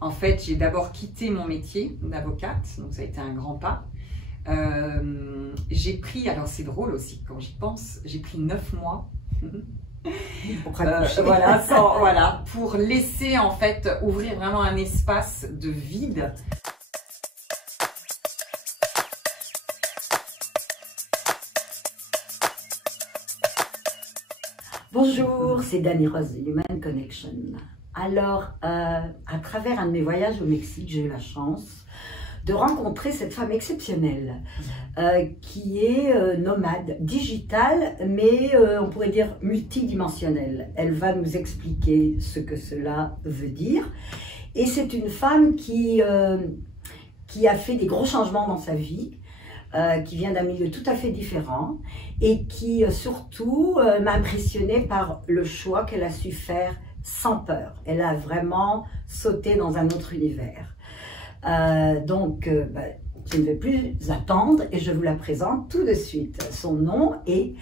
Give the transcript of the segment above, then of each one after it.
En fait, j'ai d'abord quitté mon métier d'avocate, donc ça a été un grand pas. J'ai pris, alors c'est drôle aussi quand j'y pense, j'ai pris 9 mois. Voilà, pour laisser en fait ouvrir vraiment un espace de vide. Bonjour, c'est Dani Rose de Human Connection. Alors, à travers un de mes voyages au Mexique, j'ai eu la chance de rencontrer cette femme exceptionnelle qui est nomade, digitale, mais on pourrait dire multidimensionnelle. Elle va nous expliquer ce que cela veut dire. Et c'est une femme qui a fait des gros changements dans sa vie, qui vient d'un milieu tout à fait différent et qui surtout m'a impressionnée par le choix qu'elle a su faire sans peur. Elle a vraiment sauté dans un autre univers. Je ne vais plus attendre et je vous la présente tout de suite. Son nom est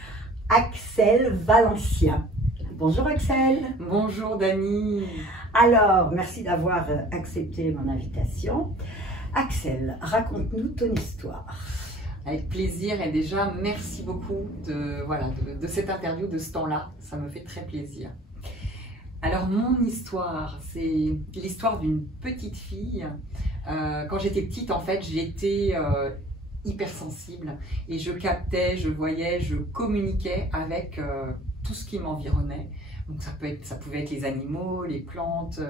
Axelle Valencia. Bonjour Axelle. Bonjour Dani. Alors, merci d'avoir accepté mon invitation. Axelle, raconte-nous ton histoire. Avec plaisir, et déjà merci beaucoup de cette interview, de ce temps-là, ça me fait très plaisir. Alors mon histoire, c'est l'histoire d'une petite fille. Quand j'étais petite, en fait, j'étais hypersensible et je captais, je voyais, je communiquais avec tout ce qui m'environnait. Donc ça pouvait être les animaux, les plantes,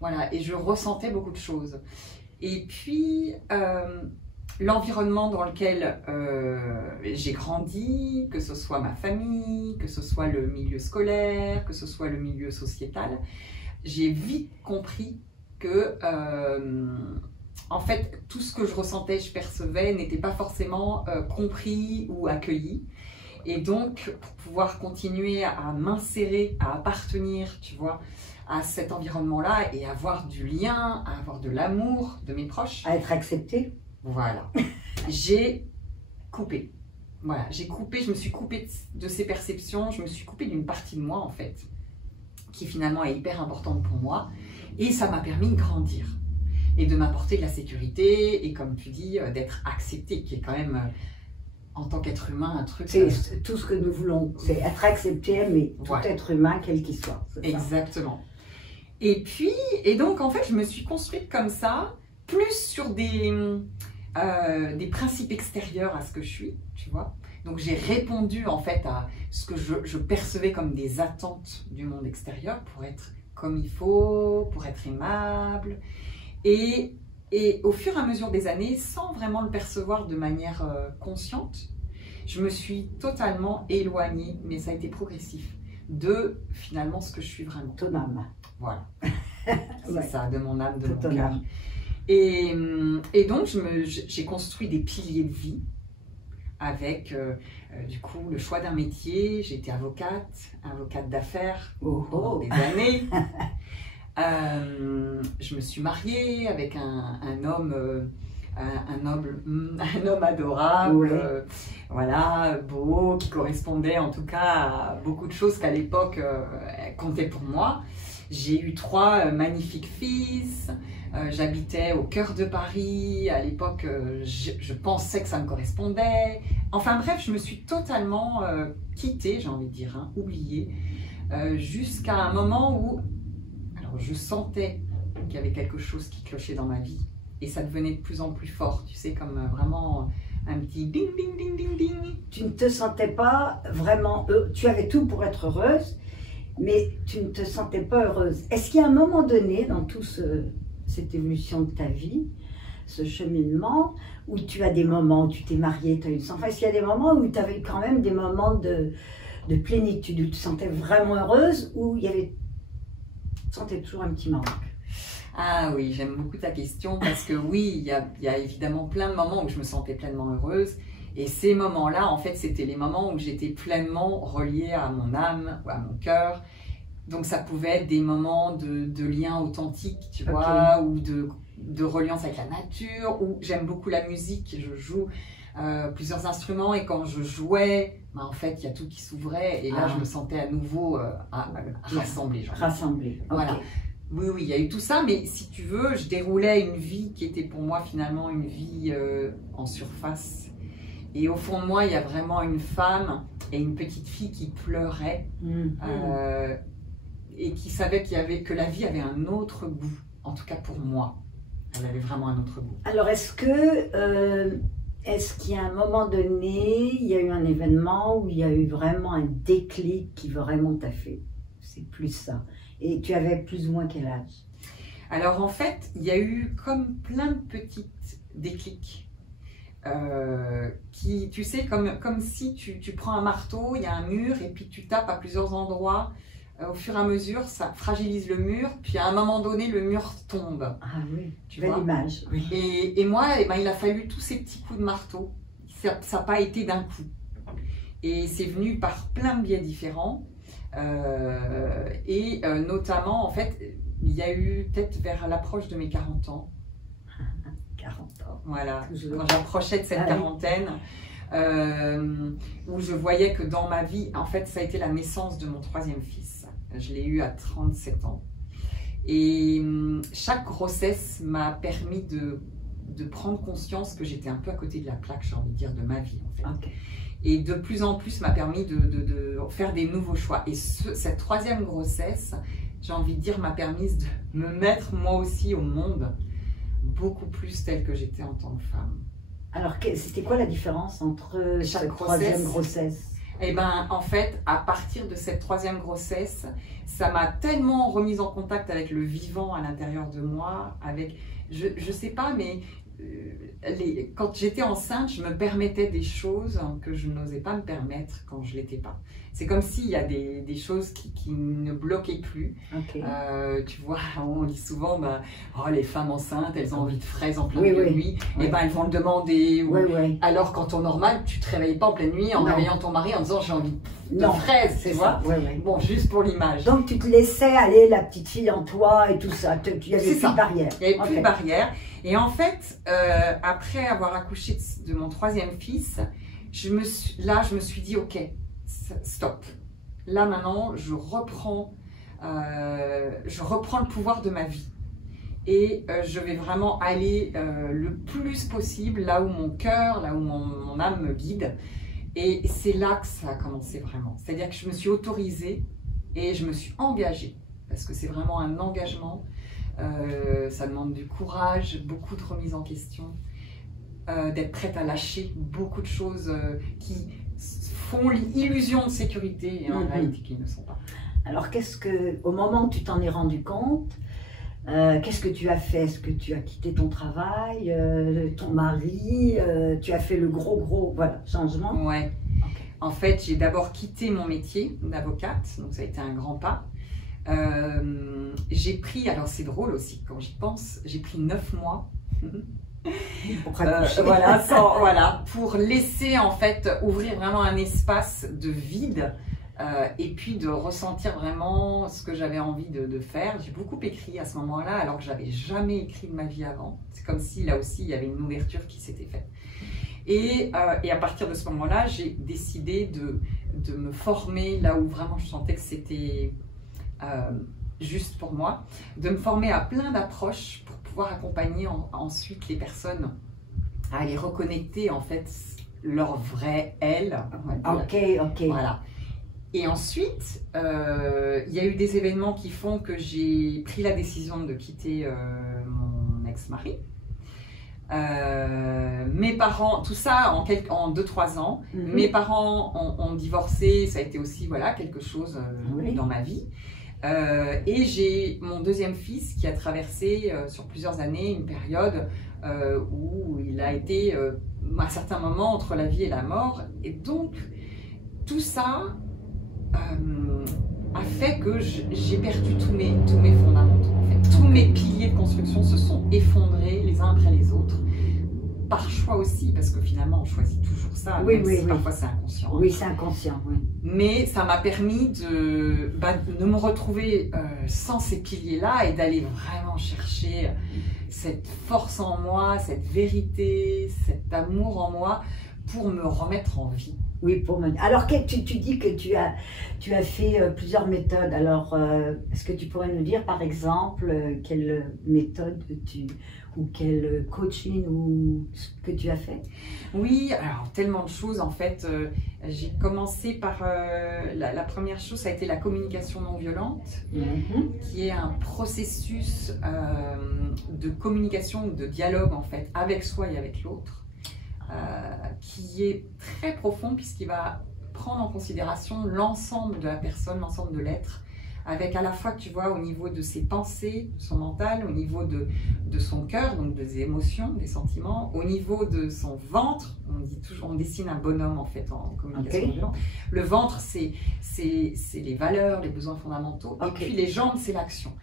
voilà, et je ressentais beaucoup de choses. Et puis l'environnement dans lequel j'ai grandi, que ce soit ma famille, que ce soit le milieu scolaire, que ce soit le milieu sociétal, j'ai vite compris que en fait, tout ce que je ressentais, je percevais, n'était pas forcément compris ou accueilli. Et donc, pour pouvoir continuer à m'insérer, à appartenir, tu vois, à cet environnement-là et avoir du lien, à avoir de l'amour de mes proches. À être acceptée. Voilà. J'ai coupé. Voilà, j'ai coupé, je me suis coupée de ces perceptions, je me suis coupée d'une partie de moi, en fait, qui finalement est hyper importante pour moi. Et ça m'a permis de grandir et de m'apporter de la sécurité et, comme tu dis, d'être acceptée, qui est quand même, en tant qu'être humain, un truc... C'est tout ce que nous voulons, c'est être accepté, mais tout être humain, quel qu'il soit. Exactement. Et donc, en fait, je me suis construite comme ça, plus sur des principes extérieurs à ce que je suis, tu vois. Donc, j'ai répondu, en fait, à ce que je percevais comme des attentes du monde extérieur pour être comme il faut, pour être aimable. Et au fur et à mesure des années, sans vraiment le percevoir de manière consciente, je me suis totalement éloignée, mais ça a été progressif, de finalement ce que je suis vraiment. Ton âme. Voilà. C'est ça, de mon âme, de mon ton cœur. âme. Et donc, j'ai construit des piliers de vie avec, du coup, le choix d'un métier. J'ai été avocate d'affaires pendant des années. Je me suis mariée avec un homme adorable, ouais. Voilà, beau, qui correspondait en tout cas à beaucoup de choses qu'à l'époque comptaient pour moi. J'ai eu 3 magnifiques fils, j'habitais au cœur de Paris, à l'époque je pensais que ça me correspondait. Enfin bref, je me suis totalement quittée, j'ai envie de dire, hein, oubliée, jusqu'à un moment où je sentais qu'il y avait quelque chose qui clochait dans ma vie et ça devenait de plus en plus fort, tu sais, comme vraiment un petit ding ding ding ding ding. Tu ne te sentais pas vraiment tu avais tout pour être heureuse, mais tu ne te sentais pas heureuse. Est-ce qu'il y a un moment donné dans toute cette évolution de ta vie, ce cheminement, où tu as des moments où tu t'es mariée, tu as eu des enfants, est-ce qu'il y a des moments où tu avais quand même des moments de plénitude, où tu te sentais vraiment heureuse, où il y avait... Tu sentais toujours un petit manque? Ah oui, j'aime beaucoup ta question parce que oui, il y a évidemment plein de moments où je me sentais pleinement heureuse. Et ces moments-là, en fait, c'était les moments où j'étais pleinement reliée à mon âme, ou à mon cœur. Donc ça pouvait être des moments de lien authentique, tu vois, ou de reliance avec la nature, ou j'aime beaucoup la musique, je joue plusieurs instruments et quand je jouais, bah, en fait, il y a tout qui s'ouvrait et là, je me sentais à nouveau rassemblée. Rassemblée, voilà. Oui, oui, il y a eu tout ça, mais si tu veux, je déroulais une vie qui était pour moi finalement une vie en surface. Et au fond de moi, il y a vraiment une femme et une petite fille qui pleuraient et qui savaient que la vie avait un autre goût. En tout cas pour moi, elle avait vraiment un autre goût. Alors est-ce qu'il y a un moment donné, il y a eu un événement où il y a eu vraiment un déclic qui vraiment t'a fait? C'est plus ça. Et tu avais plus ou moins quel âge? Alors en fait, il y a eu comme plein de petites déclics. Qui, tu sais, comme si tu prends un marteau, il y a un mur et puis tu tapes à plusieurs endroits. Au fur et à mesure, ça fragilise le mur, puis à un moment donné, le mur tombe. Ah oui, tu belle vois. image. Oui. Et moi, eh ben, il a fallu tous ces petits coups de marteau. Ça n'a pas été d'un coup. Et c'est venu par plein de biais différents. Notamment, en fait, il y a eu peut-être vers l'approche de mes 40 ans. 40 ans. Voilà, quand j'approchais de cette quarantaine, où je voyais que dans ma vie, en fait, ça a été la naissance de mon troisième fils. Je l'ai eu à 37 ans. Et chaque grossesse m'a permis de prendre conscience que j'étais un peu à côté de la plaque, j'ai envie de dire, de ma vie, en fait. Okay. Et de plus en plus m'a permis de faire des nouveaux choix. Et cette troisième grossesse, j'ai envie de dire, m'a permis de me mettre moi aussi au monde, beaucoup plus telle que j'étais en tant que femme. Alors, c'était quoi la différence entre chaque troisième grossesse? Eh bien, en fait, à partir de cette troisième grossesse, ça m'a tellement remise en contact avec le vivant à l'intérieur de moi, avec, je sais pas, mais quand j'étais enceinte, je me permettais des choses que je n'osais pas me permettre quand je l'étais pas. C'est comme s'il y a des choses qui ne bloquaient plus. Okay. Tu vois, on lit souvent, les femmes enceintes, elles ont envie de fraises en pleine nuit. Oui. Et ben elles vont le demander. Oui. Alors qu'en temps normal, tu te réveilles pas en pleine nuit en réveillant ton mari en disant j'ai envie de fraises, tu vois. Bon, juste pour l'image. Donc tu te laissais aller la petite fille en toi et tout ça. Il n'y avait plus de barrière. Il n'y avait plus de barrière. Et en fait, après avoir accouché de mon troisième fils, je me suis dit ok. Stop. Là maintenant, je reprends le pouvoir de ma vie et je vais vraiment aller le plus possible là où mon cœur, là où mon âme me guide. Et c'est là que ça a commencé vraiment. C'est-à-dire que je me suis autorisée et je me suis engagée parce que c'est vraiment un engagement. Ça demande du courage, beaucoup de remise en question, d'être prête à lâcher beaucoup de choses qui font l'illusion de sécurité et en réalité qui ne sont pas. Alors au moment où tu t'en es rendu compte, qu'est-ce que tu as fait? Est-ce que tu as quitté ton travail, ton mari, tu as fait le gros changement? Ouais. Okay. En fait, j'ai d'abord quitté mon métier d'avocate, donc ça a été un grand pas. J'ai pris, alors c'est drôle aussi quand j'y pense, j'ai pris 9 mois. Pour laisser en fait ouvrir vraiment un espace de vide et puis de ressentir vraiment ce que j'avais envie de faire. J'ai beaucoup écrit à ce moment-là alors que j'avais jamais écrit de ma vie avant. C'est comme si là aussi il y avait une ouverture qui s'était faite. Et à partir de ce moment-là, j'ai décidé de me former là où vraiment je sentais que c'était juste pour moi, de me former à plein d'approches pour pouvoir accompagner ensuite les personnes à les reconnecter en fait leur vraie elle. Ok. Voilà. Et ensuite, il y a eu des événements qui font que j'ai pris la décision de quitter mon ex-mari. Mes parents, tout ça en 2-3 ans, mes parents ont divorcé, ça a été aussi quelque chose dans ma vie. Et j'ai mon deuxième fils qui a traversé sur plusieurs années une période où il a été à certains moments entre la vie et la mort. Et donc, tout ça a fait que j'ai perdu tous mes fondamentaux. En fait. Tous mes piliers de construction se sont effondrés les uns après les autres. Par choix aussi, parce que finalement on choisit toujours ça, parfois c'est inconscient. Oui, c'est inconscient, oui. Mais ça m'a permis de me retrouver sans ces piliers-là et d'aller vraiment chercher cette force en moi, cette vérité, cet amour en moi pour me remettre en vie. Oui, pour me... Alors, tu dis que tu as fait plusieurs méthodes. Alors, est-ce que tu pourrais nous dire, par exemple, quelle méthode ou quel coaching ou ce que tu as fait? Oui, alors tellement de choses en fait. J'ai commencé par la première chose, ça a été la communication non violente, qui est un processus de communication, de dialogue en fait, avec soi et avec l'autre, qui est très profond puisqu'il va prendre en considération l'ensemble de la personne, l'ensemble de l'être, avec à la fois, tu vois, au niveau de ses pensées, de son mental, au niveau de son cœur, donc des émotions, des sentiments, au niveau de son ventre. On dit toujours, on dessine un bonhomme en fait en communication non violente. Le ventre, c'est les valeurs, les besoins fondamentaux, et puis les jambes, c'est l'action.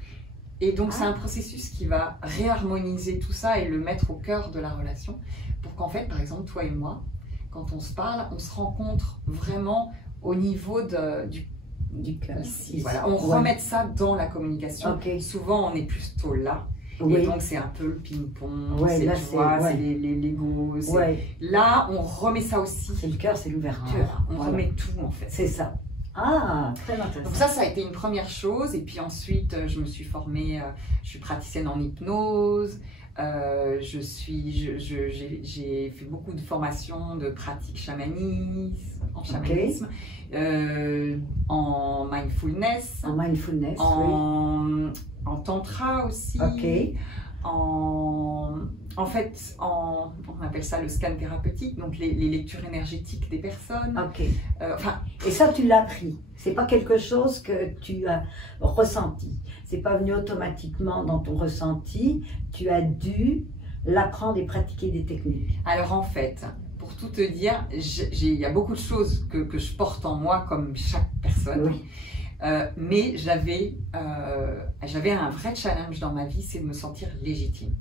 Et donc c'est un processus qui va réharmoniser tout ça et le mettre au cœur de la relation, pour qu'en fait, par exemple, toi et moi, quand on se parle, on se rencontre vraiment au niveau du cœur. Voilà. On remet ça dans la communication. Souvent, on est plutôt là. Et donc, c'est un peu le ping-pong, c'est les Legos. Là, on remet ça aussi. C'est le cœur, c'est l'ouverture. On remet tout, en fait. C'est ça. Ah, très intéressant. Donc ça a été une première chose. Et puis ensuite, je me suis formée, je suis praticienne en hypnose. J'ai fait beaucoup de formations de pratiques chamanisme, en mindfulness, en tantra aussi, en fait, on appelle ça le scan thérapeutique, donc les lectures énergétiques des personnes. Et ça, tu l'as appris. C'est pas quelque chose que tu as ressenti. C'est pas venu automatiquement dans ton ressenti. Tu as dû l'apprendre et pratiquer des techniques. Alors en fait, pour tout te dire, il y a beaucoup de choses que je porte en moi comme chaque personne. Mais j'avais un vrai challenge dans ma vie, c'est de me sentir légitime.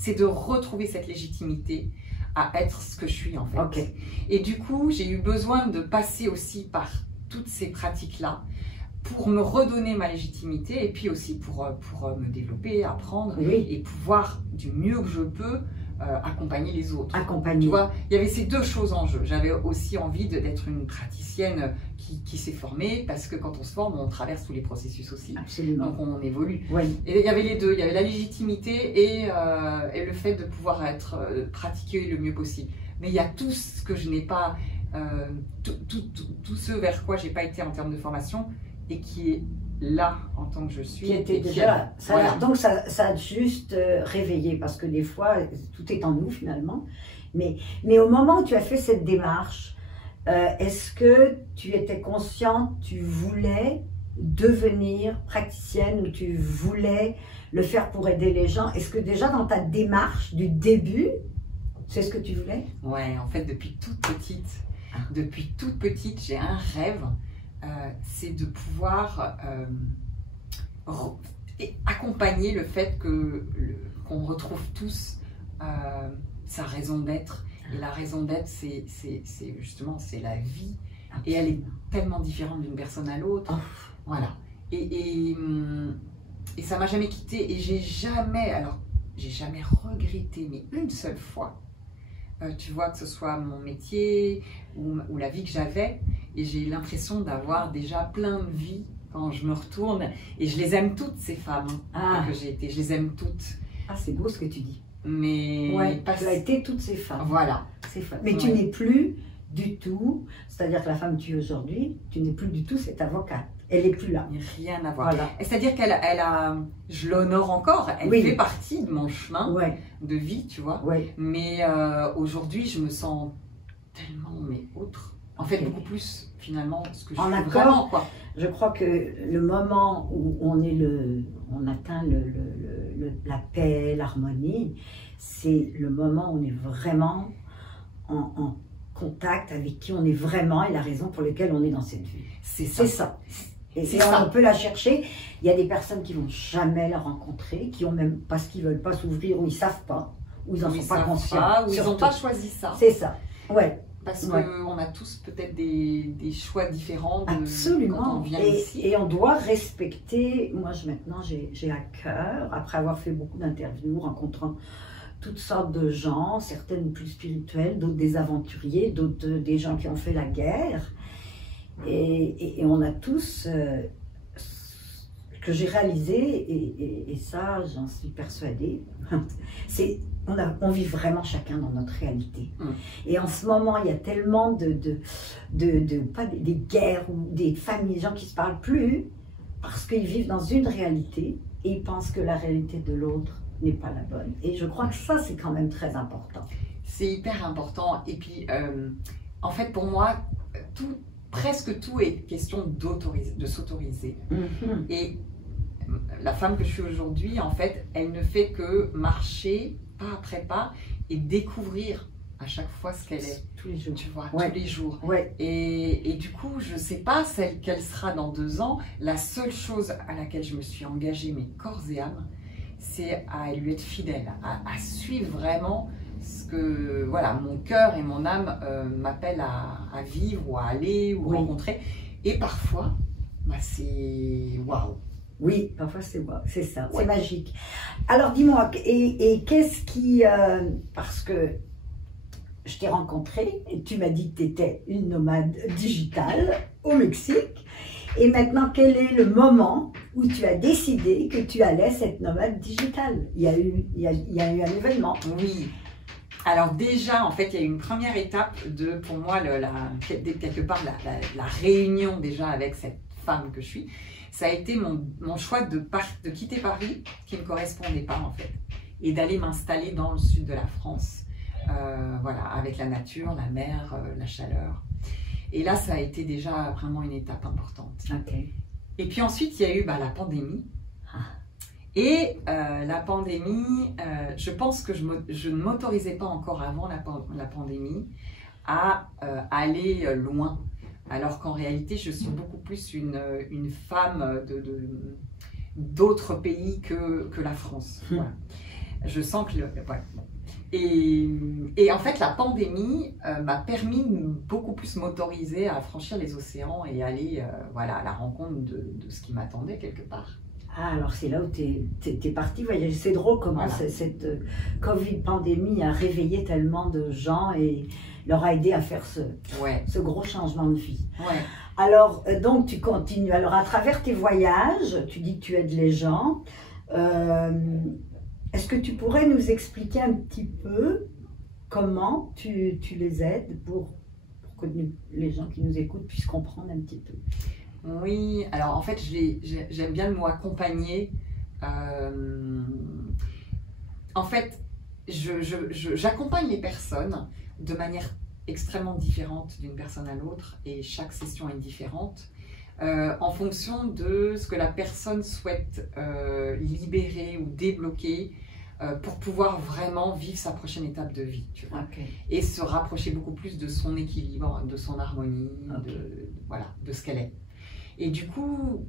C'est de retrouver cette légitimité à être ce que je suis en fait. Et du coup, j'ai eu besoin de passer aussi par toutes ces pratiques-là pour me redonner ma légitimité et puis aussi pour me développer, apprendre et pouvoir du mieux que je peux accompagner les autres. Tu vois, il y avait ces deux choses en jeu. J'avais aussi envie d'être une praticienne qui s'est formée, parce que quand on se forme, on traverse tous les processus aussi. Absolument. Donc on évolue. Et il y avait les deux. Il y avait la légitimité et le fait de pouvoir pratiquer le mieux possible. Mais il y a tout ce que je n'ai pas, tout ce vers quoi j'ai pas été en termes de formation et qui est là en tant que je suis. Qui était déjà là. Donc ça a juste réveillé, parce que des fois, tout est en nous finalement. Mais au moment où tu as fait cette démarche, est-ce que tu étais consciente, tu voulais devenir praticienne ou tu voulais le faire pour aider les gens? Est-ce que déjà dans ta démarche du début, c'est ce que tu voulais? Ouais, en fait, depuis toute petite, j'ai un rêve. C'est de pouvoir accompagner le fait qu'on retrouve tous sa raison d'être. Et la raison d'être, c'est justement, c'est la vie. Absolument. Et elle est tellement différente d'une personne à l'autre. Voilà. Et ça m'a jamais quittée. Et j'ai jamais regretté, mais une seule fois, tu vois, que ce soit mon métier ou la vie que j'avais. Et j'ai l'impression d'avoir déjà plein de vies quand je me retourne. Et je les aime toutes, ces femmes que j'ai été. Je les aime toutes. Ah, c'est beau ce que tu dis. Mais tu as été toutes ces femmes. Voilà. Mais tu n'es plus du tout, c'est-à-dire que la femme que tu es aujourd'hui, tu n'es plus du tout cette avocate. Elle n'est plus là. Rien à voir. C'est-à-dire je l'honore encore. Elle fait partie de mon chemin de vie, tu vois. Mais aujourd'hui, je me sens tellement autre. En fait, beaucoup plus, finalement, ce que je suis vraiment, quoi. Je crois que le moment où on atteint la paix, l'harmonie, c'est le moment où on est vraiment en contact avec qui on est vraiment et la raison pour laquelle on est dans cette vie. C'est ça. Et on peut la chercher. Il y a des personnes qui vont jamais la rencontrer, qui ont même parce qu'ils veulent pas s'ouvrir, ou ils savent pas, ou ils en sont pas conscients. Ou ils n'ont pas choisi ça. C'est ça. Parce qu'on a tous peut-être des choix différents Absolument. Quand on vient ici. Et on doit respecter. Moi, maintenant, j'ai à cœur, après avoir fait beaucoup d'interviews, rencontrant toutes sortes de gens, certaines plus spirituelles, d'autres des aventuriers, d'autres des gens qui ont fait la guerre. Et on a tous, ce que j'ai réalisé, et ça j'en suis persuadée, c'est on vit vraiment chacun dans notre réalité. Et en ce moment, il y a tellement pas des guerres ou des familles, des gens qui ne se parlent plus, parce qu'ils vivent dans une réalité et ils pensent que la réalité de l'autre n'est pas la bonne. Et je crois que ça, c'est quand même très important. C'est hyper important. Et puis, en fait, pour moi, presque tout est question de s'autoriser. Et la femme que je suis aujourd'hui, en fait, elle ne fait que marcher pas après pas et découvrir à chaque fois ce qu'elle est. Tous les jours. Tu vois, Ouais. tous les jours. Ouais. Et du coup, je ne sais pas quelle sera dans 2 ans. La seule chose à laquelle je me suis engagée, mais corps et âme, c'est à lui être fidèle, à suivre vraiment ce que voilà, mon cœur et mon âme m'appellent à vivre ou à aller ou rencontrer. Et parfois, c'est waouh! Oui, parfois c'est ça, c'est magique. Alors dis-moi, et qu'est-ce qui... parce que je t'ai rencontré et tu m'as dit que tu étais une nomade digitale au Mexique. Et maintenant, quel est le moment où tu as décidé que tu allais être nomade digitale? Il y a eu un événement. Oui. Alors déjà, en fait, il y a eu une première étape pour moi, quelque part, la réunion déjà avec cette femme que je suis. Ça a été mon choix de quitter Paris, qui ne me correspondait pas en fait, et d'aller m'installer dans le sud de la France, voilà, avec la nature, la mer, la chaleur. Et là, ça a été déjà vraiment une étape importante. Okay. Et puis ensuite, il y a eu la pandémie. Et la pandémie, je pense que je ne m'autorisais pas encore avant la pandémie à aller loin. Alors qu'en réalité, je suis beaucoup plus une femme d'autres pays que la France. Voilà. Je sens que... voilà. Et en fait, la pandémie m'a permis de beaucoup plus m'autoriser à franchir les océans et aller voilà, à la rencontre de ce qui m'attendait quelque part. Ah, alors c'est là où tu es partie voyager. C'est drôle comment voilà. Cette Covid-pandémie a réveillé tellement de gens et leur a aidé à faire ce gros changement de vie. Ouais. Alors, donc tu continues. Alors, à travers tes voyages, tu dis que tu aides les gens. Est-ce que tu pourrais nous expliquer un petit peu comment tu les aides pour que les gens qui nous écoutent puissent comprendre un petit peu? Oui, alors en fait, j'aime bien le mot accompagner. En fait, j'accompagne les personnes de manière extrêmement différente d'une personne à l'autre et chaque session est différente en fonction de ce que la personne souhaite libérer ou débloquer pour pouvoir vraiment vivre sa prochaine étape de vie, tu vois, et se rapprocher beaucoup plus de son équilibre, de son harmonie, voilà, de ce qu'elle est. Et du coup,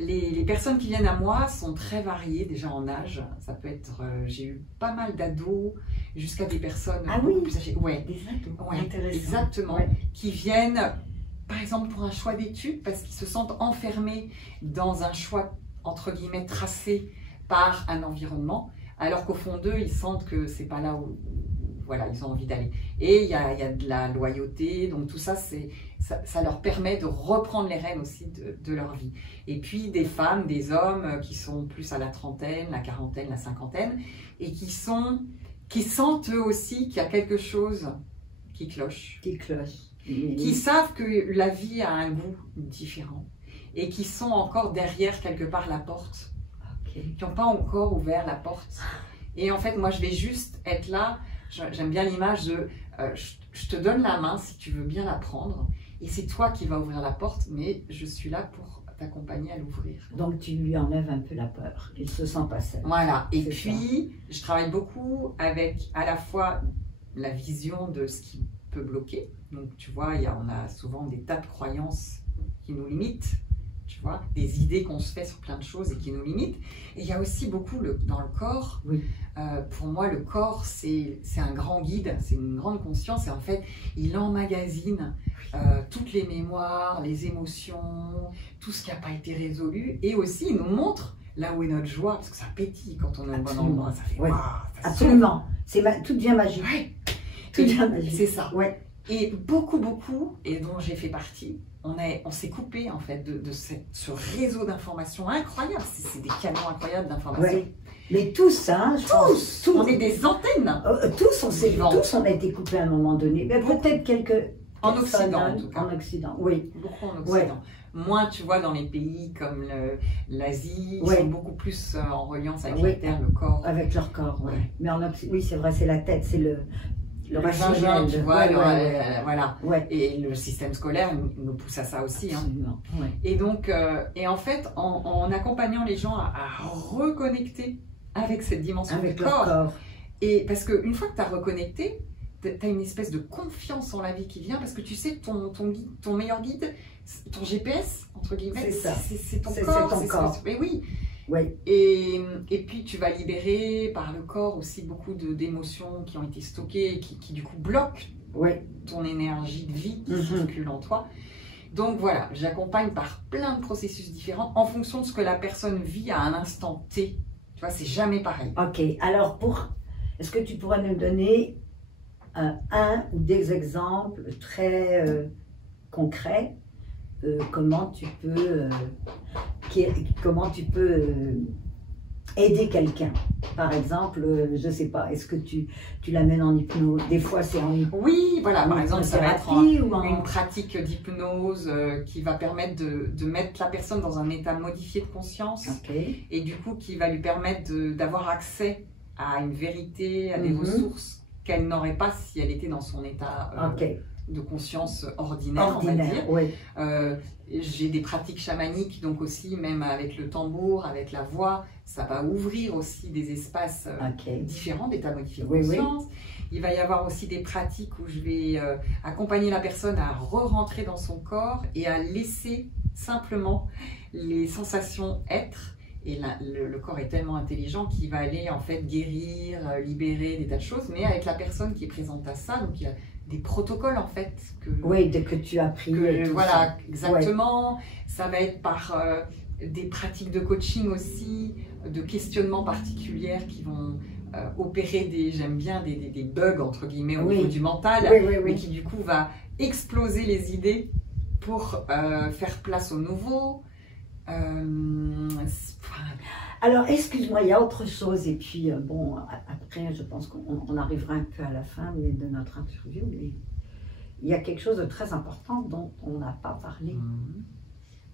les personnes qui viennent à moi sont très variées déjà en âge. Ça peut être, j'ai eu pas mal d'ados jusqu'à des personnes plus âgées. Ouais. Des ados, ouais, intéressant. Exactement, qui viennent par exemple pour un choix d'études parce qu'ils se sentent enfermés dans un choix entre guillemets tracé par un environnement, alors qu'au fond d'eux, ils sentent que c'est pas là où voilà, ils ont envie d'aller. Et il y a de la loyauté, donc tout ça, ça leur permet de reprendre les rênes aussi de leur vie. Et puis des femmes, des hommes qui sont plus à la trentaine, la quarantaine, la cinquantaine, et qui sentent eux aussi qu'il y a quelque chose qui cloche. Qui savent que la vie a un goût différent, et qui sont encore derrière quelque part la porte. Qui n'ont pas encore ouvert la porte. Et en fait, moi, je vais juste être là. J'aime bien l'image de je te donne la main si tu veux bien la prendre. Et c'est toi qui vas ouvrir la porte, mais je suis là pour t'accompagner à l'ouvrir. Donc, tu lui enlèves un peu la peur. Il ne se sent pas seul. Voilà. Et puis, je travaille beaucoup avec à la fois la vision de ce qui peut bloquer. Donc, tu vois, on a souvent des tas de croyances qui nous limitent. Tu vois, des idées qu'on se fait sur plein de choses et qui nous limitent. Et il y a aussi beaucoup dans le corps. Oui. Pour moi, le corps, c'est un grand guide, c'est une grande conscience. Et en fait, il emmagasine toutes les mémoires, les émotions, tout ce qui n'a pas été résolu. Et aussi, il nous montre là où est notre joie, parce que ça pétille quand on est au bon endroit. Ça fait waouh, ça Absolument. Tout devient magique. Ouais. Tout devient magique. C'est ça. Ouais. Et beaucoup, et dont j'ai fait partie, on s'est coupé en fait de ce réseau d'informations incroyable. C'est des canaux incroyables d'informations. Ouais. Mais tous, hein, tous, on est des antennes. Tous on a été coupés à un moment donné. Peut-être quelques en Occident, en tout cas. En Occident, oui. Beaucoup en Occident. Ouais. Moins, tu vois, dans les pays comme l'Asie, ils sont beaucoup plus en reliance avec la terre, le corps. Avec leur corps, oui. Mais en Occident, oui, c'est vrai, c'est la tête, c'est le rationnel, tu vois, voilà. Et le système scolaire nous pousse à ça aussi. Hein. Ouais. Et donc, et en fait, en accompagnant les gens à reconnecter avec cette dimension du corps. Et parce qu'une fois que tu as reconnecté, tu as une espèce de confiance en la vie qui vient, parce que tu sais, ton meilleur guide, ton GPS, entre guillemets, c'est ton corps. Mais oui. Ouais. Et puis tu vas libérer par le corps aussi beaucoup d'émotions qui ont été stockées, qui du coup bloquent ton énergie de vie qui circule en toi. Donc voilà, j'accompagne par plein de processus différents en fonction de ce que la personne vit à un instant T. Tu vois, c'est jamais pareil. Ok, alors est-ce que tu pourrais nous donner un ou des exemples très concrets comment tu peux aider quelqu'un. Par exemple, je ne sais pas, est-ce que tu l'amènes en hypnose? Des fois, c'est en hypnose. Oui, voilà, par exemple, ça va être une pratique d'hypnose qui va permettre de mettre la personne dans un état modifié de conscience et du coup qui va lui permettre d'avoir accès à une vérité, à des ressources qu'elle n'aurait pas si elle était dans son état de conscience ordinaire, on va dire. Oui. J'ai des pratiques chamaniques, donc aussi, même avec le tambour, avec la voix, ça va ouvrir aussi des espaces différents, d'états modifiés de conscience. Il va y avoir aussi des pratiques où je vais accompagner la personne à re-rentrer dans son corps et à laisser simplement les sensations être. Et le corps est tellement intelligent qu'il va aller en fait guérir, libérer des tas de choses, mais avec la personne qui est présente à ça, donc il y a des protocoles en fait que tu as pris. Voilà, exactement. Ça va être par des pratiques de coaching aussi, de questionnements particuliers qui vont opérer j'aime bien des bugs entre guillemets au niveau du mental, mais qui du coup va exploser les idées pour faire place au nouveau. Alors, excuse-moi, il y a autre chose, et puis bon, après, je pense qu'on arrivera un peu à la fin de notre interview, mais il y a quelque chose de très important dont on n'a pas parlé.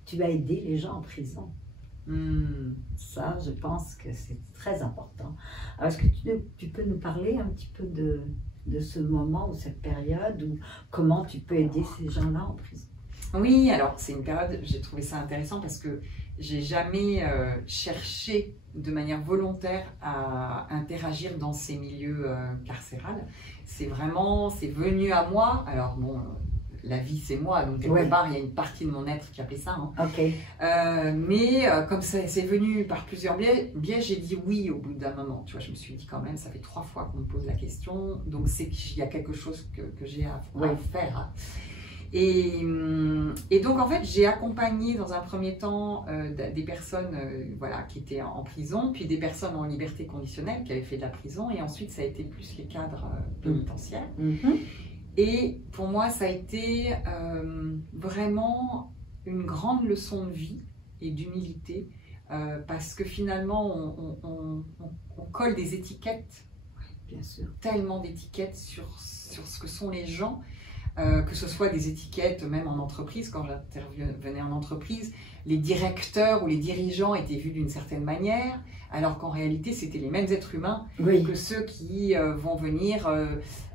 Tu as aidé les gens en prison. Ça, je pense que c'est très important. Alors, est-ce que tu peux nous parler un petit peu de ce moment ou cette période, ou comment tu peux aider ces gens-là en prison? Oui, alors c'est une période, j'ai trouvé ça intéressant parce que j'ai jamais cherché de manière volontaire à interagir dans ces milieux carcérales. C'est venu à moi. Alors bon, la vie c'est moi, donc quelque part il y a une partie de mon être qui appelait ça. Mais comme c'est venu par plusieurs biais, j'ai dit oui au bout d'un moment. Tu vois, je me suis dit quand même, ça fait 3 fois qu'on me pose la question, donc c'est qu'il y a quelque chose que j'ai à faire. Et donc en fait j'ai accompagné dans un premier temps des personnes qui étaient en prison, puis des personnes en liberté conditionnelle qui avaient fait de la prison, et ensuite ça a été plus les cadres pénitentiaires. Et pour moi ça a été vraiment une grande leçon de vie et d'humilité, parce que finalement on colle des étiquettes, bien sûr, tellement d'étiquettes sur ce que sont les gens. Que ce soit des étiquettes même en entreprise. Quand j'intervenais en entreprise, les directeurs ou les dirigeants étaient vus d'une certaine manière, alors qu'en réalité c'était les mêmes êtres humains que ceux qui vont venir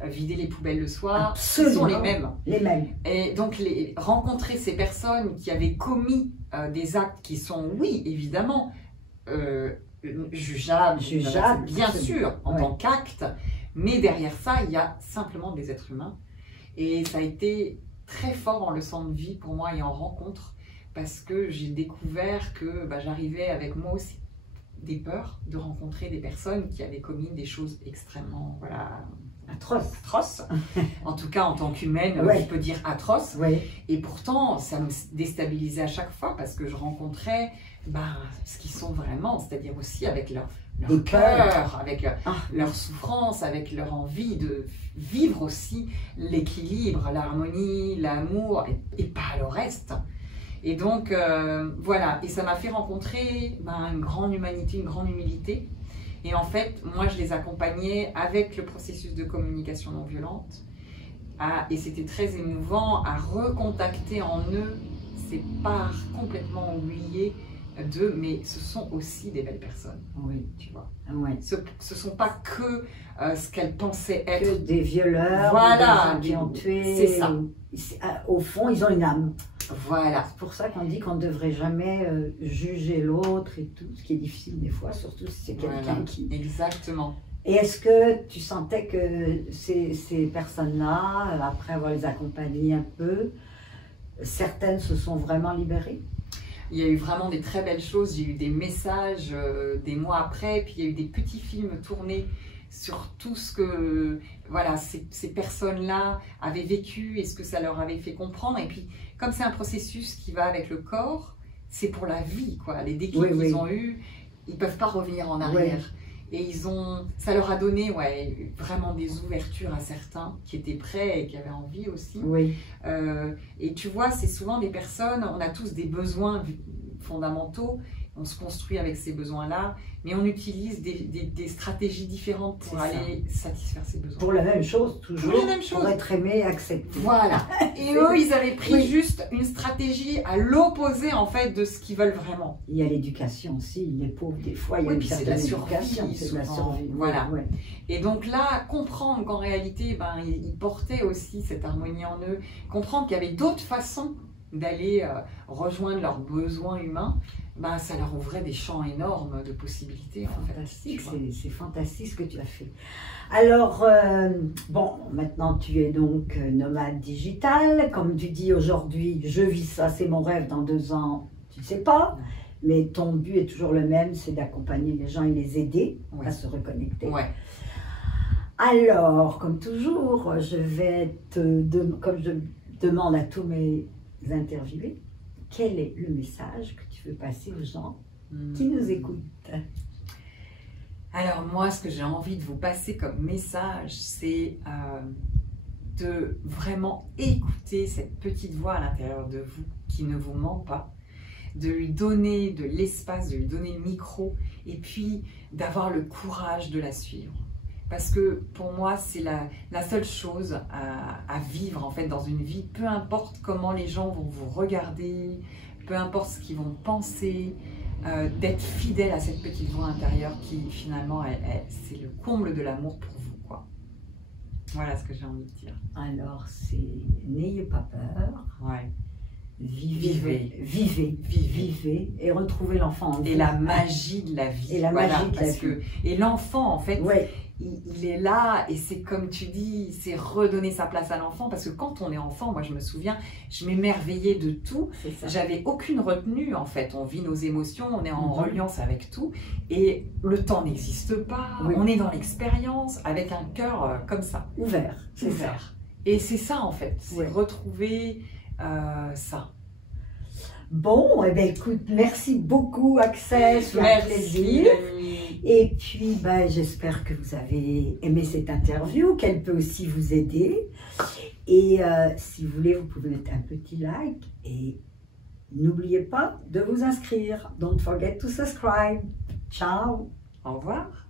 vider les poubelles le soir. Absolument. Ce sont les mêmes. Et donc rencontrer ces personnes qui avaient commis des actes qui sont, oui, évidemment, jugeables, bien sûr, en tant qu'acte, mais derrière ça, il y a simplement des êtres humains. Et ça a été très fort en leçon de vie pour moi et en rencontre, parce que j'ai découvert que j'arrivais avec moi aussi des peurs de rencontrer des personnes qui avaient commis des choses extrêmement atroces. En tout cas, en tant qu'humaine, je peux dire atroces. Et pourtant, ça me déstabilisait à chaque fois parce que je rencontrais ce qu'ils sont vraiment, c'est-à-dire aussi avec leur cœur, avec Ah. leur souffrance, avec leur envie de vivre aussi l'équilibre, l'harmonie, l'amour, et pas le reste. Et donc, voilà, et ça m'a fait rencontrer une grande humanité, une grande humilité. Et en fait, moi, je les accompagnais avec le processus de communication non violente. Et c'était très émouvant à recontacter en eux ces parts complètement oubliées d'eux, mais ce sont aussi des belles personnes. Oui. Tu vois. Ouais. Ce ne sont pas que ce qu'elles pensaient Que être. des violeurs, Voilà, des gens qui ont tué. c'est ça. Au fond, ils ont une âme. Voilà. C'est pour ça qu'on dit qu'on ne devrait jamais juger l'autre et tout, ce qui est difficile des fois, surtout si c'est quelqu'un Voilà. qui... Exactement. Et est-ce que tu sentais que ces personnes-là, après avoir les accompagnées un peu, certaines se sont vraiment libérées? Il y a eu vraiment des très belles choses. J'ai eu des messages des mois après, puis il y a eu des petits films tournés sur tout ce que voilà, ces personnes-là avaient vécu et ce que ça leur avait fait comprendre. Et puis, comme c'est un processus qui va avec le corps, c'est pour la vie, quoi. Les déclics qu'ils ont eus, ils ne peuvent pas revenir en arrière. Et ça leur a donné vraiment des ouvertures à certains qui étaient prêts et qui avaient envie aussi. Oui. Et tu vois, c'est souvent des personnes, on a tous des besoins fondamentaux, on se construit avec ces besoins-là, mais on utilise des stratégies différentes pour aller satisfaire ces besoins. Pour la même chose, toujours. Pour la même chose. Pour être aimé, accepté. Voilà. Et eux, ils avaient pris juste une stratégie à l'opposé, en fait, de ce qu'ils veulent vraiment. Il y a l'éducation aussi, les pauvres, des fois, il y a une certaine éducation. C'est de la survie. Voilà. Ouais. Et donc là, comprendre qu'en réalité, ils portaient aussi cette harmonie en eux, comprendre qu'il y avait d'autres façons d'aller rejoindre leurs besoins humains, ça leur ouvrait des champs énormes de possibilités. Fantastique, c'est fantastique ce que tu as fait. Alors, bon, maintenant tu es donc nomade digital. Comme tu dis aujourd'hui, je vis ça, c'est mon rêve, dans 2 ans, tu ne sais pas. Mais ton but est toujours le même, c'est d'accompagner les gens et les aider à se reconnecter. Ouais. Alors, comme toujours, je vais comme je demande à tous mes interviewés, quel est le message que tu veux passer aux gens qui nous écoutent? Alors moi, ce que j'ai envie de vous passer comme message, c'est de vraiment écouter cette petite voix à l'intérieur de vous qui ne vous ment pas, de lui donner de l'espace, de lui donner le micro, et puis d'avoir le courage de la suivre. Parce que pour moi, c'est la seule chose à vivre en fait dans une vie, peu importe comment les gens vont vous regarder, peu importe ce qu'ils vont penser, d'être fidèle à cette petite voix intérieure qui finalement, c'est le comble de l'amour pour vous, quoi. Voilà ce que j'ai envie de dire. Alors, c'est n'ayez pas peur. Ouais. Vivez et retrouvez l'enfant en vous. Et la magie de la vie. Et la magie de la vie. Et l'enfant, en fait, il est là, et c'est comme tu dis, c'est redonner sa place à l'enfant, parce que quand on est enfant, moi je me souviens, je m'émerveillais de tout, j'avais aucune retenue en fait, on vit nos émotions, on est en reliance avec tout, et le temps n'existe pas, on est dans l'expérience, avec un cœur comme ça. Ouvert. Et c'est ça en fait, c'est retrouver ça. Bon, eh bien, écoute, merci beaucoup Axel, c'est un plaisir. Et puis, j'espère que vous avez aimé cette interview, qu'elle peut aussi vous aider. Et si vous voulez, vous pouvez mettre un petit like et n'oubliez pas de vous inscrire. Don't forget to subscribe. Ciao. Au revoir.